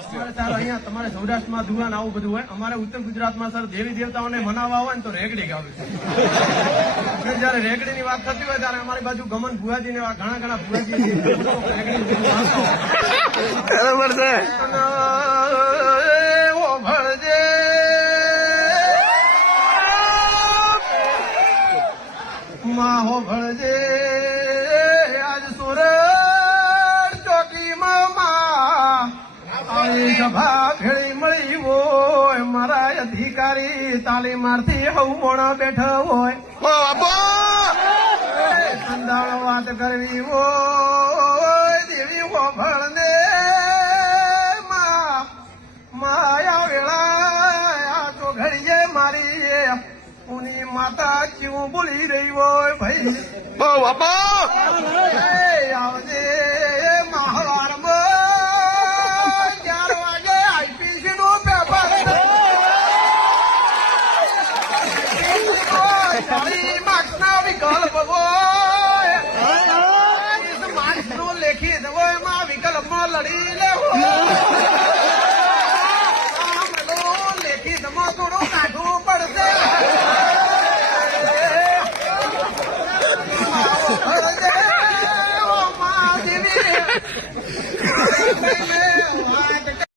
અહીંયા તમારે સૌરાષ્ટ્રમાં દુવાન આવું બધું હોય, અમારે ઉત્તર ગુજરાતમાં સર દેવી દેવતાઓને મનાવવા હોય ને તો રેગડી ગાવે છે. જયારે રેગડી ની વાત થતી હોય ત્યારે અમારી બાજુ ગમન ભુવાજી ને ઘણા ભુવાજી બરાબર છે. ભળજે માહો ભળજે આજ સુરત ચોકીમાં સભા ભેળી મળી હોય, મારા અધિકારી તાલીમાર્થી હવમોણા બેઠા હોય, સંધાળ વાત કરવી હોય દેવી હોભળને માયા વેળા તો ઘડીએ મારી ઉની માતા ક્યું બોલી રહી હોય ભાઈ આવજે